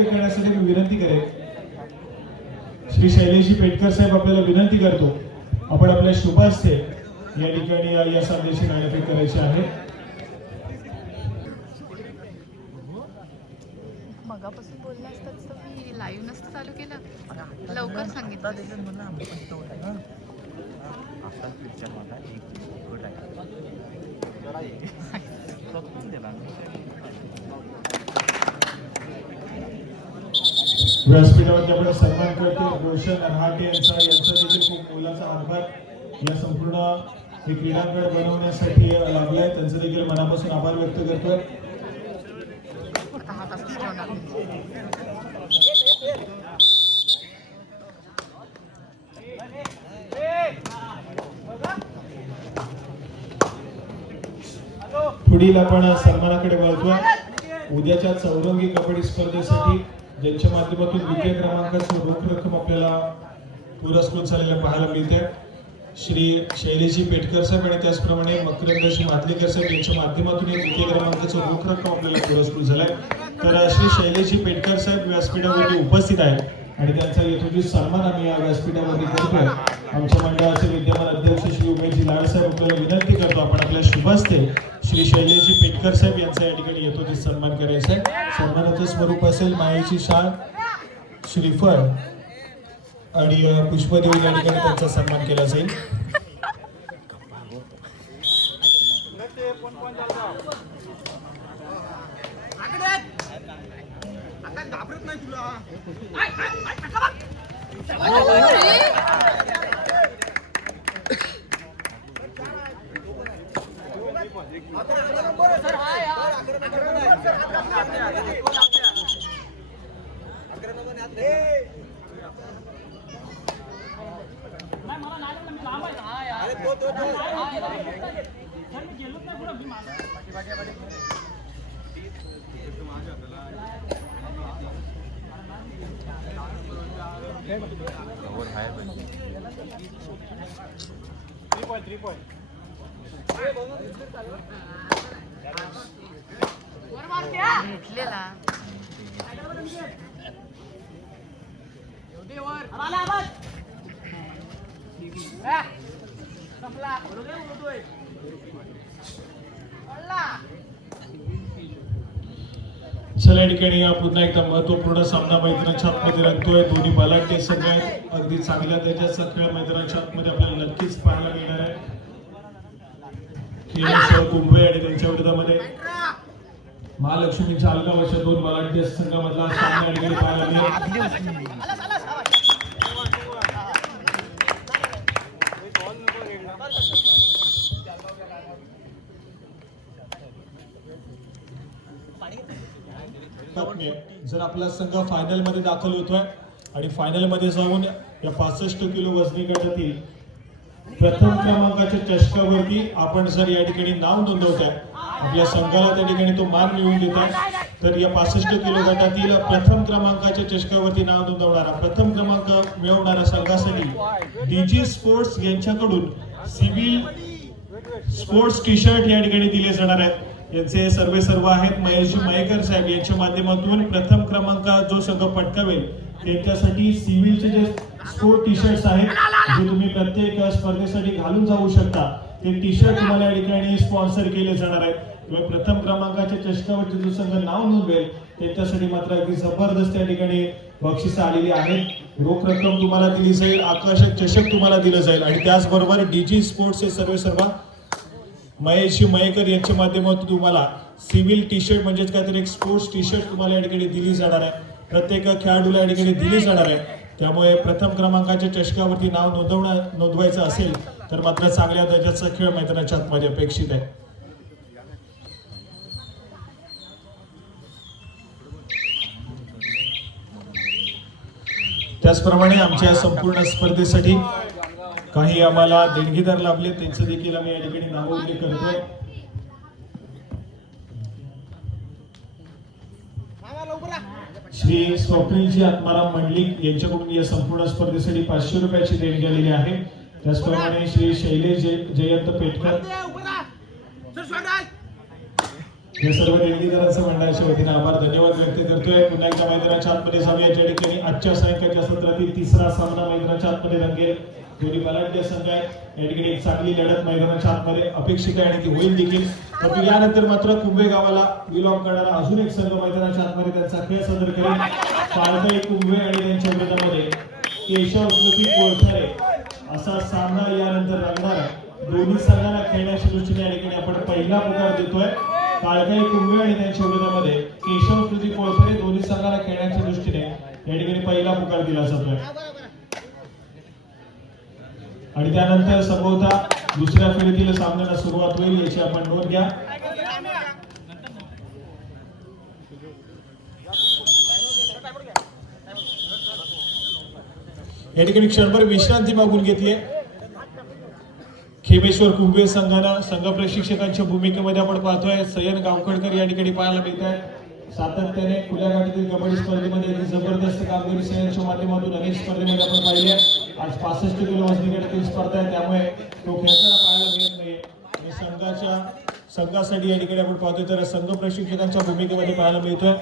नाणेफेक करण्यासाठी मी विनंती करेन. श्री शैलेशजी पेटकर साहेब आपल्याला विनंती करतो, आपण आपल्या शुभ हस्ते या ठिकाणी या संदेशी नाणेफेक करायची आहे. मगापासून बोलला असतात तर मी लाईव्ह नसतं चालू केलं, लवकर सांगितलं. व्यासपीठावरती आपण सन्मान करतो रोशन नरहाटे यांचा देखील खूप मोलाचा आभार. या संपूर्ण हे क्रीडांगण बनवण्यासाठी लागलाय, त्यांचं देखील मनापासून आभार व्यक्त करतोय. पुढील आपण सन्मानाकडे वळतोय. उद्याच्या चौरंगी कबड्डी स्पर्धेसाठी ज्यांच्या माध्यमातून द्वितीय क्रमांकाची रोख रक्कम आपल्याला पुरस्कृत झालेल्या पाहायला मिळते. श्री शैलेशजी पेटकर साहेब आणि त्याचप्रमाणे मकरंदजी मातलेकर साहेब यांच्या माध्यमातून द्वितीय क्रमांकाचं रोख रक्कम आपल्याला पुरस्कृत झालाय. तर श्री शैलेशजी पेटकर साहेब व्यासपीठावरती उपस्थित आहेत आणि त्यांचा यथोचित सन्मान आम्ही या व्यासपीठावरती करतोय. आमच्या मंडळाचे विद्यमान अध्यक्ष श्री उमेशजी लाड साहेब आपल्याला विनंती करतो, आपण आपल्या शुभ हस्ते श्री शैलेशजी पेटकर साहेब यांचा या ठिकाणी यथोचित सन्मान करायचा आहे. सन्मानाचं स्वरूप असेल मायेची शाल, श्रीफळ आणि पुष्पदेवी या ठिकाणी त्यांचा सन्मान केला जाईल. चला, या ठिकाणी पुन्हा एकदा महत्वपूर्ण सामना मैदानाच्या आतमध्ये रंगतोय. दोन्ही बलाढ्य संघ आहेत, अगदी चांगल्या दर्जाचा खेळ मैदानाच्या आतमध्ये आपल्याला नक्कीच पाहायला मिळणार आहे. कुंभे आणि त्यांच्या विरोधामध्ये महालक्ष्मी चालगाव अशा दोन बलाढ्य संघामधला सामना या ठिकाणी पाहायला मिळेल. जर आपला संघ फायनल मध्ये दाखल होतोय आणि फायनल मध्ये जाऊन या 65 किलो वजनी गटातील प्रथम क्रमांकाच्या चषकावरती आपण जर या ठिकाणी नाव नोंदवताय, आपल्या संघाला त्या ठिकाणी तो मान मिळवून देताय, तर या 65 किलो गटातील प्रथम क्रमांकाच्या चषकावरती नाव नोंदवणारा प्रथम क्रमांक मिळवणाऱ्या संघासाठी डीजी स्पोर्ट्स यांच्याकडून सिव्हिल स्पोर्ट्स टी शर्ट या ठिकाणी दिले जाणार आहेत. यांचे सर्व आहेत महेशजी मयेकर साहेब यांच्या माध्यमातून प्रथम क्रमांक जो संघ पटकावेल त्यांच्यासाठी सिव्हिलचे जे स्पोर्ट टी शर्ट्स आहेत जे तुम्ही प्रत्येक स्पर्धेसाठी घालून जाऊ शकता, ते टी शर्ट तुम्हाला या ठिकाणी स्पॉन्सर केले जाणार आहेत. किंवा प्रथम क्रमांकाच्या चषकावरती जो संघ नाव नोंदवेल त्यांच्यासाठी मात्र अगदी जबरदस्त या ठिकाणी बक्षिसं आलेली आहेत. रोख रक्कम तुम्हाला दिली जाईल, आकर्षक चषक तुम्हाला दिलं जाईल आणि त्याचबरोबर डीजी स्पोर्ट्स हे सर्व महेशजी मयेकर यांच्या माध्यमातून तुम्हाला सिव्हिल टी शर्ट म्हणजेच काहीतरी एक स्पोर्ट्स टी शर्ट तुम्हाला या ठिकाणी दिली जाणार आहे. प्रत्येक खेळाडूला या ठिकाणी दिली जाणार आहे. त्यामुळे प्रथम क्रमांकाच्या चषकावरती नाव नोंदवायचं असेल तर मात्र चांगल्या दर्जाचा खेळ मैदानाच्या आतमध्ये अपेक्षित आहे. त्याचप्रमाणे आमच्या संपूर्ण स्पर्धेसाठी काही आम्हाला देणगीदार लाभले, त्यांचं देखील आम्ही या ठिकाणी नाव उल्लेख करतोय. श्री स्वप्नीलजी आत्माराम मंडलिक यांच्याकडून या संपूर्ण स्पर्धेसाठी 500 रुपयाची देणगी आलेली आहे. त्याचप्रमाणे श्री शैलेश जयंत पेटकर या सर्व देणगीदारांचं मंडळाच्या वतीने आभार धन्यवाद व्यक्त करतोय. पुन्हा एकदा मैदानाच्या आतमध्ये जाऊया. ज्या ठिकाणी आजच्या सायंकाळच्या सत्रातील तिसरा सामना मैदानाच्या आतमध्ये रंगेल. दोन्ही बलाढ्य संघ आहेत. या ठिकाणी एक चांगली लढत मैदानाच्या आतमध्ये अपेक्षित आहे आणि ती होईल देखील. परंतु यानंतर मात्र कुंभे गावाला बिलॉंग करणारा अजून एक संघ मैदानाच्या आतमध्ये त्यांचा खेळ सादर करेल. पाळताई कुंभे आणि त्यांच्या विरोधामध्ये केशव स्मृती कोळथरे असा सामना यानंतर रंगणार आहे. दोन्ही संघांना खेळण्याच्या दृष्टीने या ठिकाणी आपण पहिला पुकार देतोय. काळकाई कुंभे आणि त्यांच्या विरोधामध्ये केशव स्मृती कोळथरे दोन्ही संघांना खेळण्याच्या दृष्टीने या ठिकाणी पहिला पुकार दिला जातोय. आणि त्यानंतर संभवतः दुसऱ्या फेरीतील सामन्याला सुरुवात होईल याची आपण नोंद घ्या. या ठिकाणी क्षणभर विश्रांती मागून घेतली. खेमेश्वर कुंभे संघानं संघ प्रशिक्षकांच्या भूमिकेमध्ये आपण पाहतोय सयन गावखडकर या ठिकाणी पाहायला मिळत आहे. सातत्याने खुल्या गाठीतील कबड्डी स्पर्धेमध्ये जबरदस्त कामगिरी सयनच्या माध्यमातून अनेक स्पर्धेमध्ये आपण पाहिली आहे. आज 65 किलो वजनी गटातील स्पर्धा आहे, त्यामुळे तो खेळताना पाहायला मिळत नाही. आणि संघासाठी या ठिकाणी आपण पाहतोय तर संघ प्रशिक्षकांच्या भूमिकेमध्ये पाहायला मिळतोय.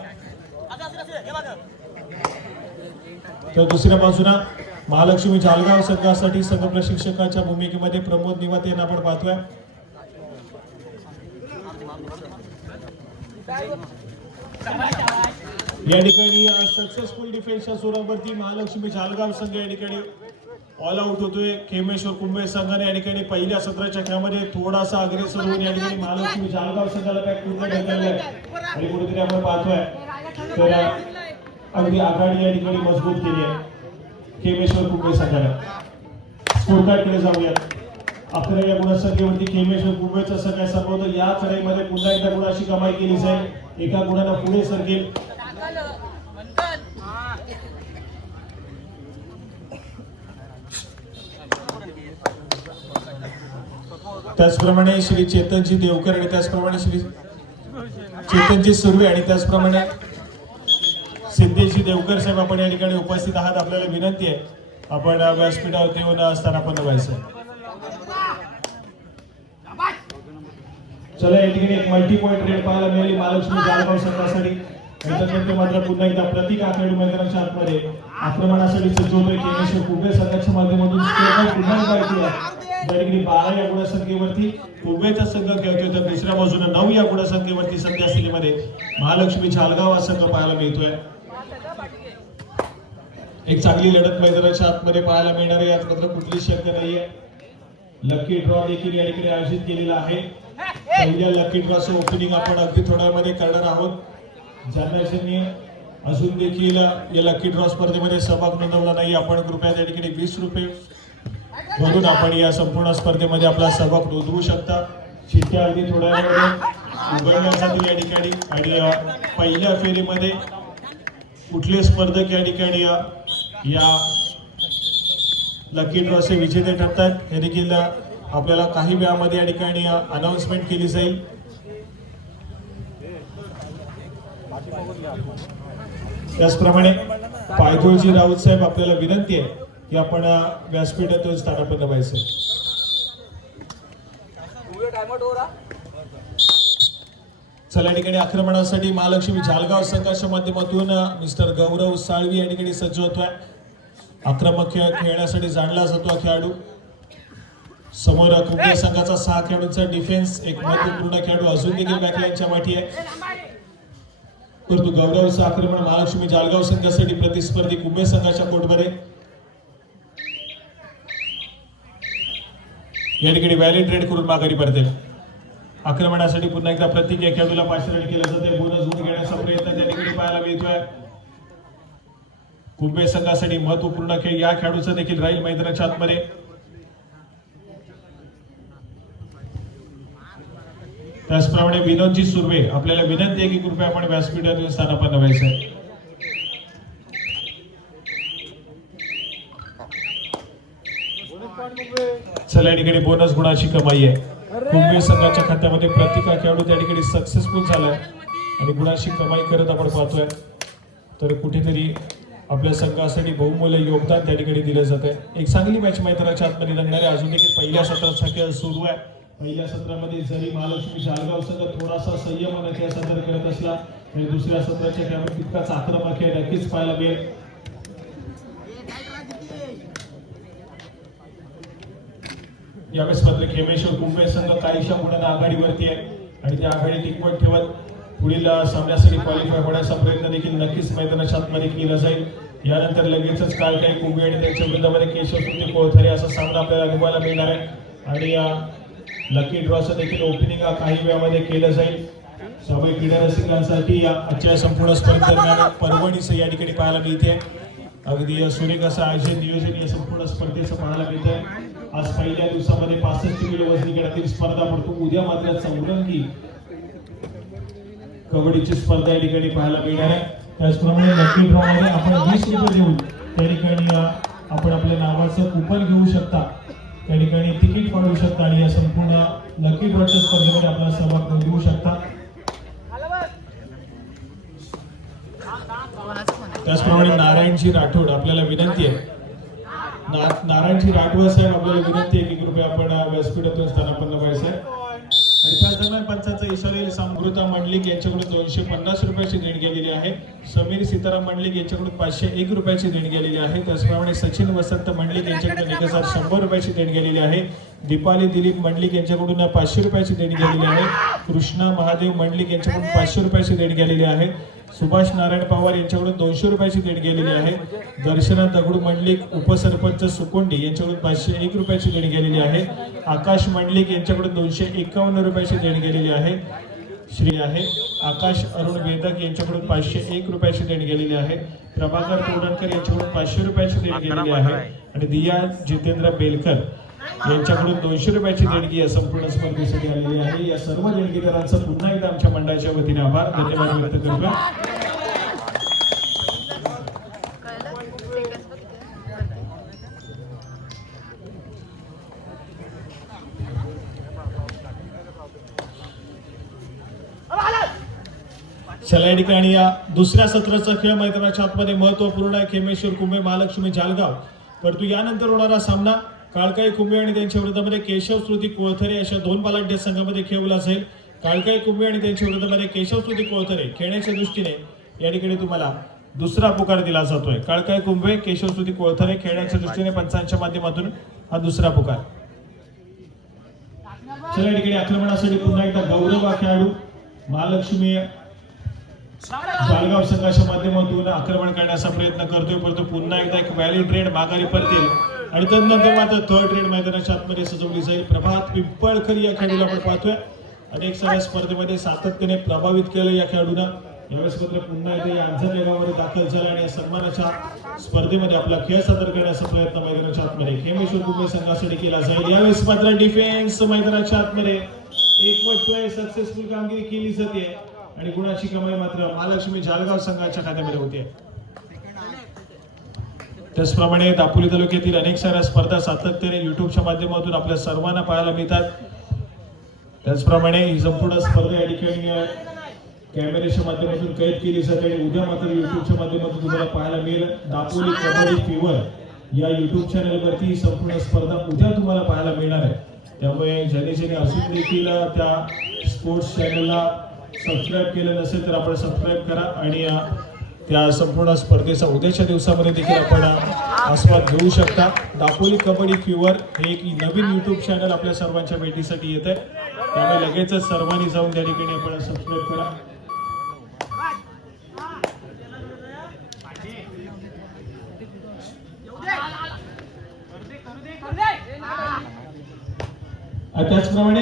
तर दुसऱ्या बाजूला महालक्ष्मी जालगाव संघासाठी संघ प्रशिक्षकाच्या भूमिकेमध्ये प्रमोद निवात यांना आपण पाहतोय. या ठिकाणी सक्सेसफुल डिफेन्सच्या जोरावरती महालक्ष्मी जालगाव संघ या ठिकाणी ऑल आउट होतोय. खेमेश्वर कुंभे संघाने या ठिकाणी पहिल्या सत्राच्या खेळामध्ये थोडासा अग्रेसर होऊन या ठिकाणी महालक्ष्मी जालगाव संघाला पॅक पूर्ण ढकललंय आणि कुठेतरी आपण पाहतोय तर अगदी आघाडी या ठिकाणी मजबूत केली आहे खेमेश्वर कुंभे संघाने. स्कोर कार्डकडे जाऊया. 11 या गुणसंख्येवरती खेमेश्वर कुंभेचा संघ संभवत या चढाईमध्ये पुन्हा एकदा गुणाची कमाई केली जाईल. एका गुणानं पुढे सरकेल. त्याचप्रमाणे श्री चेतनजी देवकर आणि त्याचप्रमाणे श्री चेतनजी सुर्वे आणि त्याचप्रमाणे सिद्धेशी देवकर साहेब आपण या ठिकाणी उपस्थित आहात. आपल्याला विनंती आहे आपण व्यासपीठावरती येऊन स्थानापन्न व्हायचं. चला या ठिकाणी एक मल्टी पॉईंट रेड पाहायला मिळाली महालक्ष्मी जालगाव संघासाठी. त्याच्यानंतर मात्र पुन्हा एकदा प्रतीक आखेडू मैदानाच्या आतमध्ये आक्रमणासाठी सज्ज होतोय. केमेश्वर कुंभे संघाच्या माध्यमातून पुन्हा एकदा त्या ठिकाणी 12 या गुणसंख्येवरती कुंभेचा संघ खेळतोय तर दुसऱ्या बाजूने 9 या गुणसंख्येवरती सध्या स्थितीमध्ये महालक्ष्मी जालगाव हा संघ पाहायला मिळतोय. एक चांगली लढत मैदानाच्या आतमध्ये पाहायला मिळणार आहे, यात मात्र कुठलीच शंका नाहीये. लकी ड्रॉ देखील या ठिकाणी आयोजित केलेला आहे. पहिल्या लकी ड्रॉचं ओपनिंग आपण अगदी थोड्या वेळामध्ये करणार आहोत. ज्यांनी अजून देखील या लकी ड्रॉ स्पर्धेमध्ये सहभाग नोंदवला नाही आपण कृपया त्या ठिकाणी 20 रुपये भरून आपण या संपूर्ण स्पर्धेमध्ये आपला सहभाग नोंदवू शकता. चिठ्ठ्या अगदी थोड्या वेळामध्ये उघडल्या जातील या ठिकाणी. आणि पहिल्या फेरीमध्ये कुठले स्पर्धक या ठिकाणी या लकी ड्रॉचे विजेते ठरतात हे देखील आपल्याला काही वेळामध्ये या ठिकाणी अनाउन्समेंट केली जाईल. त्याचप्रमाणे पायथोळजी राऊत साहेब आपल्याला विनंती आहे की आपण व्यासपीठातून स्थानापन्न व्हायचं. चला या ठिकाणी आक्रमणासाठी महालक्ष्मी जालगाव संघाच्या माध्यमातून मिस्टर गौरव साळवी या ठिकाणी सज्ज होतोय. आक्रमक खेळ खेळण्यासाठी जाणला जातो हा खेळाडू. समोर कुंभे संघाचा 6 खेळाडूंचा डिफेन्स एक महत्वपूर्ण खेळाडू अजून देखील बॅकलाईनच्या पाठी आहे. परंतु गौरवचं आक्रमण महालक्ष्मी जालगाव संघासाठी प्रतिस्पर्धी कुंभे संघाच्या कोर्टवर आहे. या ठिकाणी व्हॅलिड रेड करून माघारी पडतील. आक्रमणासाठी पुन्हा एकदा प्रत्येक या खेळाडूला 5 रेड केलं जाते. बोनस गुण घेण्याचा प्रयत्न त्या ठिकाणी पाहायला मिळतोय. कुंभे संघासाठी महत्वपूर्ण खेळ या खेळाडूचा देखील राहील मैदानाच्या आतमध्ये. त्याचप्रमाणे विनोदजी सुर्वे आपल्याला विनंती आहे की कृपया आपण व्यासपीठातून स्थानापन्न व्हायचं आहे. चला या ठिकाणी बोनस गुणाची कमाई आहे. कुंभे संघाच्या खात्यामध्ये प्रतिका खेळाडू त्या ठिकाणी सक्सेसफुल झालाय आणि गुणाची कमाई करत आपण पाहतोय. तर कुठेतरी आपल्या संघासाठी बहुमूल्य योगदान त्या ठिकाणी दिलं जात आहे. एक चांगली मॅच मैदानाच्या आतमध्ये रंगणारे अजून देखील पहिल्या सत्राचा खेळ सुरू आहे. पहिल्या सत्रामध्ये जरी महालक्ष्मी जालगाव संघ थोडासा संयमाने खेळ सादर करत असला तरी दुसऱ्या सत्राच्या त्यामुळे तितकाच आक्रमक खेळ नक्कीच पाहायला मिळेल. यावेळेस मात्र खेमेश्वर कुंभे संघ काहीशा गुणांना आघाडीवरती आहे आणि त्या आघाडी टिकवत ठेवत पुढील सामन्यासाठी क्वालिफाय होण्याचा प्रयत्न देखील नक्कीच मैदानाच्या आतमध्ये केला जाईल. यानंतर लगेचच कालकाई कुंभे आणि त्यांच्या विरोधामध्ये केशव कोळथरे असा सामना आपल्याला अनुभवायला मिळणार आहे आणि लकी ड्रॉचं देखील ओपनिंग काही वेळामध्ये केलं जाईल. सर्व क्रीडा रसिकांसाठी या आजच्या संपूर्ण स्पर्धेदरम्यान परवणीचं या ठिकाणी पाहायला मिळते. अगदी सुरेख असं आयोजन नियोजन या संपूर्ण स्पर्धेचं पाहायला मिळतंय. आज पहिल्या दिवसामध्ये 65 किलो वजनी गटातील स्पर्धा पडतो. उद्या मात्र चौरंगी कबड्डीची स्पर्धा या ठिकाणी पाहायला मिळणार आहे. त्याचप्रमाणे लकी ड्रॉ मध्ये आपण 20 रुपये देऊन त्या ठिकाणी आपण आपल्या नावाचं कुपन घेऊ शकता, त्या ठिकाणी तिकीट फाडू शकता आणि या संपूर्ण लकी ड्रॉच्या स्पर्धेमध्ये आपला सहभाग नोंदवू शकता. त्याचप्रमाणे नारायणजी राठोड आपल्याला विनंती आहे, नारायणजी राठोड साहेब आपल्याला विनंती आहे की कृपया आपण व्यासपीठातून स्थानापन्न व्हायचं आहे. आणि त्याच दरम्यान पंचांचा इशारा समृता मंडलिक यांच्याकडून 250 रुपयाची देणगी आलेली आहे. समीर सीताराम मंडलिक यांच्याकडून 501 रुपयाची देणगी आलेली आहे. त्याचप्रमाणे सचिन वसंत मंडलिक यांच्याकडून 1100 रुपयाची देणगी आलेली आहे. दीपाली दिलीप मंडलिक यांच्याकडून 500 रुपयाची देणगी आलेली आहे. कृष्णा महादेव मंडलिक यांच्याकडून 500 रुपयाची देणगी आलेली आहे. सुभाष नारायण पवार यांच्याकडून 200 रुपयाची देणगी आलेली आहे. दर्शना दगडू मंडलिक उपसरपंच सुकोंडी यांच्याकडून 501 रुपयाची देणगी आलेली आहे. आकाश मंडलिक यांच्याकडून 251 रुपयाची देणगी आलेली आहे. श्री आहे आकाश अरुण वेदक यांच्याकडून 501 रुपयाची देणगी आलेली आहे. प्रभाकर तोडणकर यांच्याकडून 500 रुपयाची देणगी आलेली आहे आणि दिया जितेंद्र बेलकर यांच्याकडून 200 रुपयाची देणगी या संपूर्ण स्पर्धेसाठी आलेली आहे. या सर्व देणगीदारांचा पुन्हा एकदा आमच्या मंडळाच्या वतीने आभार धन्यवाद व्यक्त करतो. चला या ठिकाणी या दुसऱ्या सत्राचा खेळ मैदानाच्या आतमध्ये महत्वपूर्ण आहे. खेमेश्वर कुंभे महालक्ष्मी जालगाव, परंतु यानंतर होणारा सामना काळकाई कुंभे आणि त्यांच्या विरोधामध्ये केशव श्रुती कोळथरे अशा दोन बलाढ्य संघामध्ये खेळवला जाईल. काळकाई कुंभे आणि त्यांच्या विरोधामध्ये केशव श्रुती कोळथरे खेळण्याच्या दृष्टीने या ठिकाणी तुम्हाला दुसरा पुकार दिला जातोय. काळकाई कुंभे केशव श्रुती कोळथरे खेळण्याच्या दृष्टीने पंचांच्या माध्यमातून हा दुसरा पुकार. चला या ठिकाणी आक्रमणासाठी पुन्हा एकदा गौरव खेळाडू महालक्ष्मी जालगाव संघाच्या माध्यमातून आक्रमण करण्याचा प्रयत्न करतोय, परंतु पुन्हा एकदा एक व्हॅलिड रेड माघारी पडतील आणि त्यानंतर मात्र थर्ड रेड मैदानाच्या आतमध्ये सजवली जाईल. प्रभात पिंपळकर या खेळाडूला आपण पाहतोय, अनेक साऱ्या स्पर्धेमध्ये सातत्याने प्रभावित केलं या खेळाडूला. यावेळेस मात्र पुन्हा एकदा या अंजन जगामध्ये दाखल झाला आणि या सन्मानाच्या स्पर्धेमध्ये आपला खेळ सादर करण्याचा प्रयत्न मैदानाच्या आतमध्ये खेमेश्वर कुंभे संघासाठी केला जाईल. यावेळेस मात्र डिफेन्स मैदानाच्या आतमध्ये एकवटतोय, सक्सेसफुल कामगिरी केली जाते आणि गुणाची कमाई मात्र महालक्ष्मी जालगाव संघाच्या खात्यामध्ये होते. त्याचप्रमाणे दापोली तालुक्यातील अनेक साऱ्या स्पर्धा सातत्याने युट्यूबच्या माध्यमातून आपल्या सर्वांना पाहायला मिळतात. त्याचप्रमाणे ही संपूर्ण स्पर्धा या ठिकाणी कॅमेऱ्याच्या माध्यमातून कैद केली जाते आणि उद्या मात्र युट्यूबच्या माध्यमातून तुम्हाला पाहायला मिळेल. दापोली कबड्डी फीवर या युट्यूब चॅनलवरती ही संपूर्ण स्पर्धा उद्या तुम्हाला पाहायला मिळणार आहे. त्यामुळे ज्याने अजून देखील त्या स्पोर्ट्स चॅनलला सबस्क्राईब केलं नसेल तर आपण सबस्क्राईब करा आणि त्या संपूर्ण स्पर्धेचा उद्याच्या दिवसामध्ये देखील आपण आस्वाद घेऊ शकता. दापोली कबड्डी फीवर हे एक नवीन युट्यूब चॅनल आपल्या सर्वांच्या भेटीसाठी येत आहे, त्यामुळे लगेचच सर्वांनी जाऊन त्या ठिकाणी आपण सबस्क्राईब करा. त्याचप्रमाणे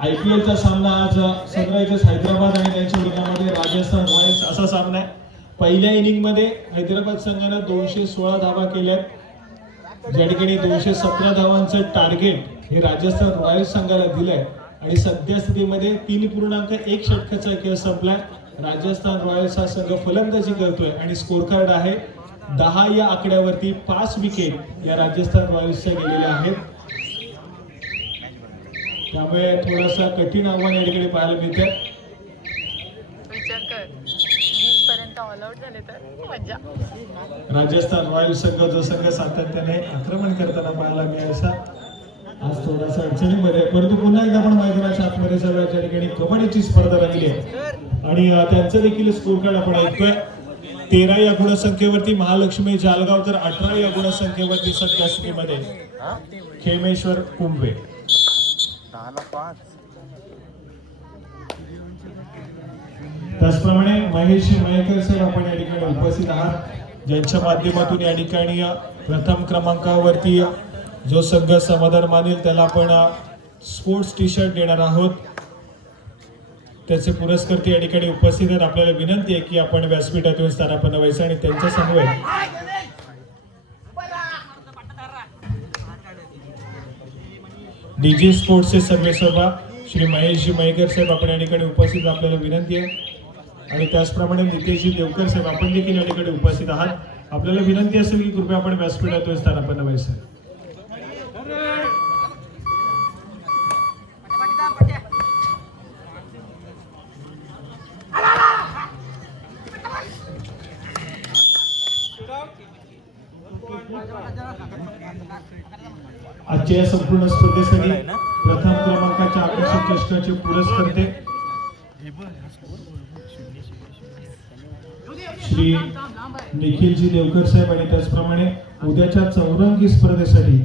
IPL चा सामना आज सनरायझर्स हैदराबाद आणि त्यांच्या विरोधामध्ये राजस्थान रॉयल्स असा सामना आहे. पहिल्या इनिंग मध्ये हैदराबाद संघाने 216 धावा केल्या, ज्या ठिकाणी 217 धावांचं टार्गेट हे राजस्थान रॉयल्स संघाला दिलंय आणि सध्या स्थितीमध्ये 3.1 षटकाचा खेळ संपलाय. राजस्थान रॉयल्स हा संघ फलंदाजी करतोय आणि स्कोर कार्ड आहे 10 या आकड्यावरती 5 विकेट या राजस्थान रॉयल्सच्या गेलेल्या आहेत. त्यामुळे थोडासा कठीण आव्हान या ठिकाणी पाहायला मिळते. विचार कर 20 पर्यंत ऑल आउट झाले तर मजा. राजस्थान रॉयल्स संघ जो संघ सातत्याने आक्रमण करताना पाहायला मिळायचा आज थोडासा अडचणीमध्ये आहे, परंतु पुन्हा एकदा आपण मैदानाच्या आतमध्ये जाऊया ज्या ठिकाणी कबड्डीची स्पर्धा रंगली आहे आणि त्यांचं देखील स्कोर कार्ड आपण ऐकतोय. 13 या गुणसंख्येवरती महालक्ष्मी जालगाव, तर 18 या गुणसंख्येवरती सध्या स्थितीमध्ये खेमेश्वर कुंभे. 10-5. त्याचप्रमाणे महेश मयेकर सर आपण या ठिकाणी उपस्थित आहात, ज्यांच्या माध्यमातून या ठिकाणी प्रथम क्रमांकावरती जो संघ समाधान मानेल त्याला आपण स्पोर्ट्स टी शर्ट देणार आहोत. त्याचे पुरस्कर्ते या ठिकाणी उपस्थित आहेत. आपल्याला विनंती आहे की आपण व्यासपीठात येऊन स्थानापन्न व्हायचं आणि त्यांच्या समवेत डीजी स्पोर्ट्सचे सर्वेसर्वा श्री महेशजी मयेकर साहेब आपण या ठिकाणी उपस्थित, आपल्याला विनंती आहे. आणि त्याचप्रमाणे नितेशजी देवकर साहेब आपण देखील या ठिकाणी उपस्थित आहात. आपल्याला विनंती असेल की कृपया आपण व्यासपीठात येऊन स्थानापन्न व्हायचं. आजच्या या संपूर्ण स्पर्धेसाठी प्रथम क्रमांकाच्या आकर्षक चषकाचे पुरस्कर्ते श्री निखिलजी देवकर साहेब आणि त्याचप्रमाणे उद्याच्या चौरंगी स्पर्धेसाठी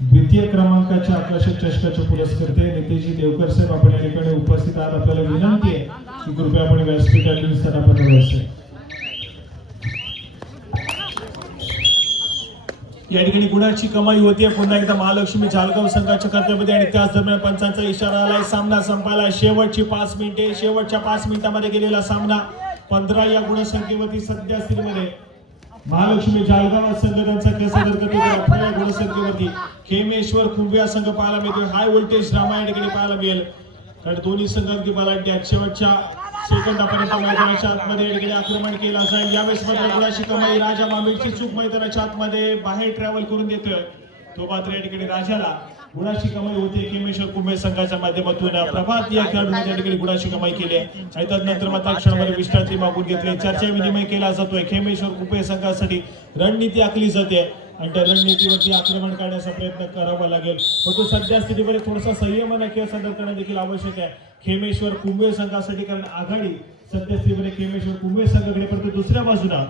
द्वितीय क्रमांकाच्या आकर्षक चषकाचे पुरस्कर्ते नितेशजी देवकर साहेब आपण या ठिकाणी उपस्थित आहात. आपल्याला विनंती आहे की कृपया आपण व्यासपीठात येऊन स्थानापन्न व्हायचं. या ठिकाणी गुणाची कमाई होती पुन्हा एकदा महालक्ष्मी जालगाव संघाच्या खात्यामध्ये आणि त्याच दरम्यान पंचांचा इशारा आलाय. सामना संपायला शेवटची 5 मिनिटे. शेवटच्या 5 मिनिटांमध्ये गेलेला सामना 15 या गुणसंख्येवरती सध्या स्थितीमध्ये महालक्ष्मी जालगाव संघ त्यांचा कसा करतो. 18 या गुणसंख्येवरती खेमेश्वर कुंभे संघ पाहायला मिळतो. हाय व्होल्टेज ड्रामा या ठिकाणी पाहायला मिळेल, कारण दोन्ही संघ अगदी बलाढ्य आहेत. शेवटच्या सेकंदापर्यंत मैदानाच्या आतमध्ये या ठिकाणी आक्रमण केला जाईल. यावेळेस मात्र गुणाची कमाई राजा मामिडची चूक मैदानाच्या आतमध्ये बाहेर ट्रॅव्हल करून देतोय. तो मात्र या ठिकाणी राजाला गुणाची कमाई होती. खेमेश्वर कुंभे संघाच्या माध्यमातून प्रभात या खेळाडूने त्या ठिकाणी गुणाची कमाई केली आहे आणि त्यानंतर मात्र क्षणामध्ये विश्रांती मागून घेतली. चर्चा विनिमय केला जातोय. खेमेश्वर कुंभे संघासाठी रणनीती आखली जाते आणि त्या रणनीतीवरती आक्रमण करण्याचा प्रयत्न करावा लागेल, परंतु सध्या स्थितीमध्ये थोडासा संयमाने खेळ सादर करणं देखील आवश्यक आहे खेमेश्वर कुंभे संघासाठी, कारण आघाडी सध्या स्थितीमध्ये खेमेश्वर कुंभे संघाकडे. परंतु दुसऱ्या बाजूला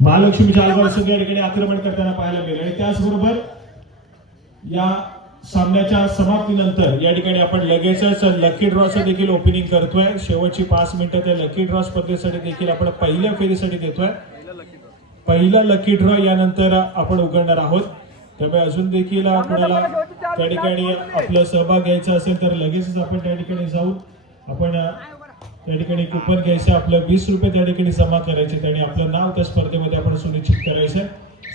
महालक्ष्मी जालगाव संघ या ठिकाणी आक्रमण करताना पाहायला मिळेल. आणि त्याचबरोबर या सामन्याच्या समाप्तीनंतर या ठिकाणी आपण लगेचच लकी ड्रॉचं देखील ओपनिंग करतोय. शेवटची 5 मिनिटं त्या लकी ड्रॉ स्पर्धेसाठी देखील आपण पहिल्या फेरीसाठी देतोय. पहिला लकी ड्रॉ यानंतर आपण उघडणार आहोत. त्यामुळे अजून देखील आपल्याला त्या ठिकाणी आपला सहभाग घ्यायचा असेल तर लगेचच आपण त्या ठिकाणी जाऊन आपण त्या ठिकाणी कुपन घ्यायचं. आपलं 20 रुपये त्या ठिकाणी जमा करायचे आणि आपलं नाव त्या स्पर्धेमध्ये आपण सुनिश्चित करायचं.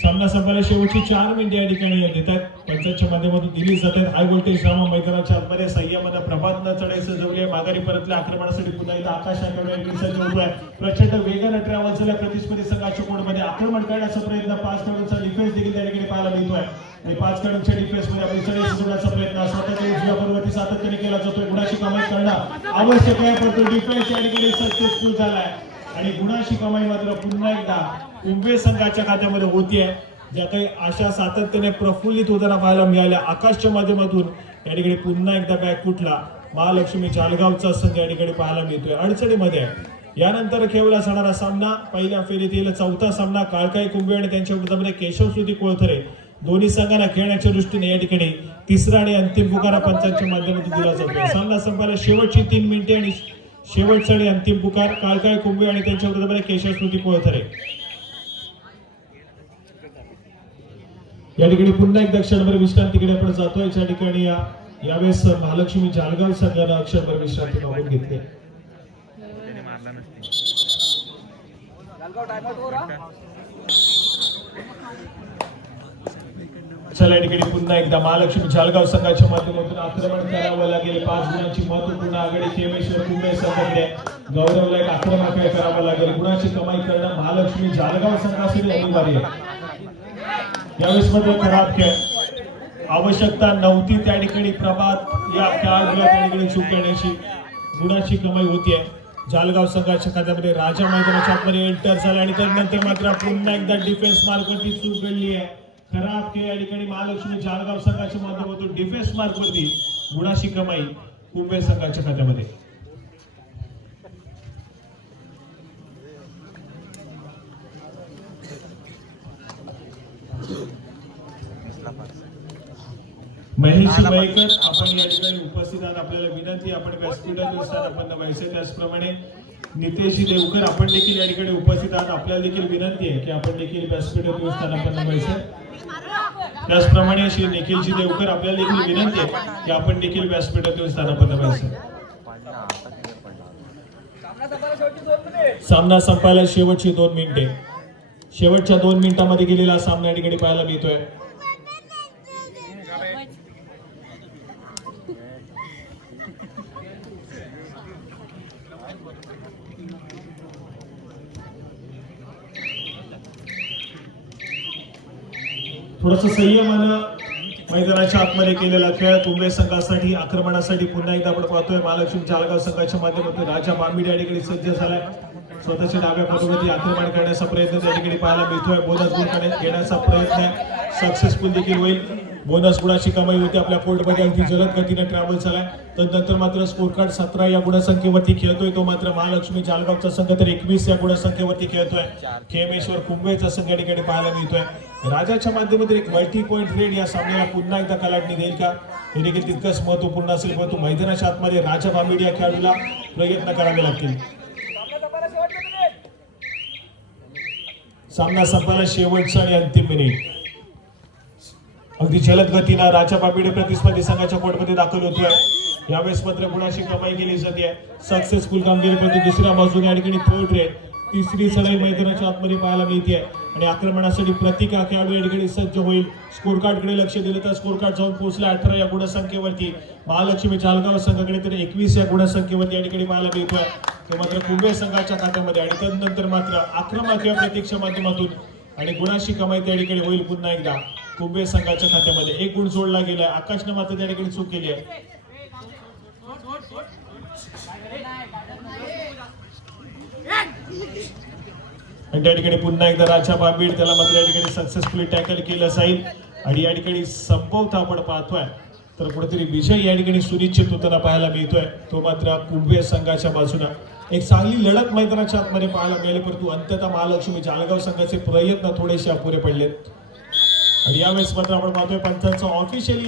सामना संपायला शेवटची 4 मिनिटे या ठिकाणी देतात. पंचांच्या माध्यमातून दिली जातात. हाय व्होल्टेज ड्रामा मैदानाच्या आतमध्ये संयमानं प्रभात न चढायचं जवळ माघारी परतल्या आक्रमणासाठी पुन्हा एकदा आकाश आठवड्यात सज्ज होतोय. प्रचंड वेगानं ट्रॅव्हल झाल्या. प्रतिस्पर्धी संघाच्या कोडमध्ये आक्रमण करण्याचा प्रयत्न 5 खेळाडूंचा डिफेन्स देखील त्या ठिकाणी पाहायला मिळतोय आणि 5 खेळाडूंच्या डिफेन्स मध्ये आपली चढाई सुटण्याचा प्रयत्न स्वतःच्या उजव्या बरोबर सातत्याने केला जातोय. गुणाची कमाई करणं आवश्यक आहे, परंतु डिफेन्स या ठिकाणी सक्सेसफुल झालाय आणि गुणाची कमाई मात्र पुन्हा एकदा कुंभे संघाच्या खात्यामध्ये होतीये. ज्या काही आशा सातत्याने प्रफुल्लित होताना पाहायला मिळाल्या आकाशच्या माध्यमातून या ठिकाणी पुन्हा एकदा बॅक फुटला महालक्ष्मी जालगावचा संघ या ठिकाणी पाहायला मिळतोय अडचणीमध्ये. यानंतर खेळला जाणारा सामना पहिल्या फेरीतील चौथा सामना काळकाई कुंभे आणि त्यांच्या विरोधामध्ये केशवश्रुती कोळथरे दोन्ही संघांना खेळण्याच्या दृष्टीने या ठिकाणी तिसरा आणि अंतिम पुकारा पंचांच्या माध्यमातून दिला जातो. सामना संपायला शेवटची 3 मिनिटे आणि शेवटचा आणि अंतिम पुकार काळकाई कुंभे आणि त्यांच्या विरोधामध्ये केशवश्रुती कोळथरे. या ठिकाणी पुन्हा एकदा क्षणभर विश्रांतीकडे आपण जातोय. ज्या ठिकाणी यावेळेस महालक्ष्मी जालगाव संघानं क्षणभर विश्रांती मागून घेतली. चला या ठिकाणी पुन्हा एकदा महालक्ष्मी जालगाव संघाच्या माध्यमातून आक्रमण करावं लागेल. 5 गुणांची महत्वपूर्ण आघाडी खेमेश्वर कुंभे संघाकडे. गौरवला एक आक्रमण करावं लागेल. गुणाची कमाई करणं महालक्ष्मी जालगाव संघासाठी अनिवार्य आहे. यावेळेस मध्ये खराब खेळ आवश्यकता नव्हती त्या ठिकाणी प्रभात या खेळाडूला त्या ठिकाणी चूक करण्याची. गुणाची कमाई होतीये जालगाव संघाच्या खात्यामध्ये राजा मैदानाच्या आतमध्ये एंटर झाला आणि त्यानंतर मात्र पुन्हा एकदा डिफेन्स मार्कवरती चूक घडली आहे. खराब खेळ या ठिकाणी महालक्ष्मी जालगाव संघाच्या माध्यमातून डिफेन्स मार्कवरती गुणाची कमाई कुंभे संघाच्या खात्यामध्ये. महेश मयेकर आपण या ठिकाणी उपस्थित आहात. आपल्याला विनंती आपण व्यासपीठावर स्थानापन्न व्हायचे. त्याचप्रमाणे नितेश देवकर आपण देखील या ठिकाणी उपस्थित आहात. आपल्याला देखील विनंती आहे की आपण देखील व्यासपीठावर स्थानापन्न व्हायचे. त्याचप्रमाणे श्री निखिलजी देवकर आपल्याला देखील विनंती आहे की आपण देखील व्यासपीठावर स्थानापन्न व्हायचे. सामना संपायला शेवटची 2 मिनिटे. शेवटच्या 2 मिनिटांमध्ये गेलेला सामना या ठिकाणी पाहायला मिळतोय. थोडंसं संयमानं मैदानाच्या आतमध्ये केलेला खेळ कुंभे संघासाठी आक्रमणासाठी पुन्हा एकदा आपण पाहतोय. महालक्ष्मी जालगाव संघाच्या माध्यमातून राजा बांबिडे या ठिकाणी सज्ज झालाय. स्वतःच्या डाव्या पदोवरती आक्रमण करण्याचा प्रयत्न त्या ठिकाणी पाहायला मिळतोय. बोनस गुण घेण्याचा प्रयत्न सक्सेसफुल देखील होईल. बोनस गुणाची कमाई होती. आपल्या कोर्टमध्ये अगदी जलद गतीने ट्रॅव्हल झालाय. तदनंतर मात्र स्कोर कार्ड 17 या गुणसंख्येवरती खेळतोय. तो मात्र महालक्ष्मी जालगावचा संघ तर 21 या गुणसंख्येवरती खेळतोय. खेमेश्वर कुंभेचा संघ या ठिकाणी पाहायला मिळतोय. राजाच्या माध्यमातून एक मल्टी पॉइंट रेड या सामन्याला पुन्हा एकदा कलाटणी देईल का हे देखील तितकंच महत्वपूर्ण असेल. परंतु मैदानाच्या आतमध्ये राजा बांबिडे या खेळाडूला प्रयत्न करावे लागतील. सामना संपायला शेवटचा आणि अंतिम मिनिट. अगदी जलद गतीनं राजा बांबिडे प्रतिस्पर्धी संघाच्या कोर्टमध्ये दाखल होतोय. यावेळेस मात्र गुणाची कमाई केली जाते. सक्सेसफुल कामगिरी परंतु दुसऱ्या बाजूने या ठिकाणी थर्ड रेड तिसरी सराई मैदानाच्या आतमध्ये पाहायला मिळते आणि आक्रमणासाठी प्रतिका खेळाडू या ठिकाणी सज्ज होईल. स्कोर कार्डकडे लक्ष दिलं तर स्कोर कार्ड जाऊन पोहोचला 18 या गुणसंख्येवरती. महालक्ष्मी जालगाव संघाकडे तर 21 या गुणसंख्येवरती या ठिकाणी पाहायला मिळतोय. तो मात्र कुंभे संघाच्या खात्यामध्ये आणि त्यानंतर मात्र आक्रमक किंवा प्रतीक्षा माध्यमातून आणि गुणाची कमाई त्या ठिकाणी होईल पुन्हा एकदा कुंभे संघाच्या खात्यामध्ये. 1 गुण जोडला गेलाय. आकाशने मात्र त्या ठिकाणी चूक केली आहे. आणि त्या ठिकाणी पुन्हा एकदा राजा बांबीड त्याला मात्र या ठिकाणी सक्सेसफुली टॅकल केलं जाईल आणि या ठिकाणी संपवता आपण पाहतोय तर कुठेतरी विजय या ठिकाणी सुनिश्चित होताना पाहायला मिळतोय. तो मात्र कुंभे संघाच्या बाजूने एक चांगली लढत मैदानाच्या आतमध्ये पाहायला मिळाली. परंतु अंततः महालक्ष्मी जालगाव संघाचे प्रयत्न थोडेसे अपुरे पडलेत आणि यावेळेस मात्र आपण पाहतोय पंचांचा ऑफिशियली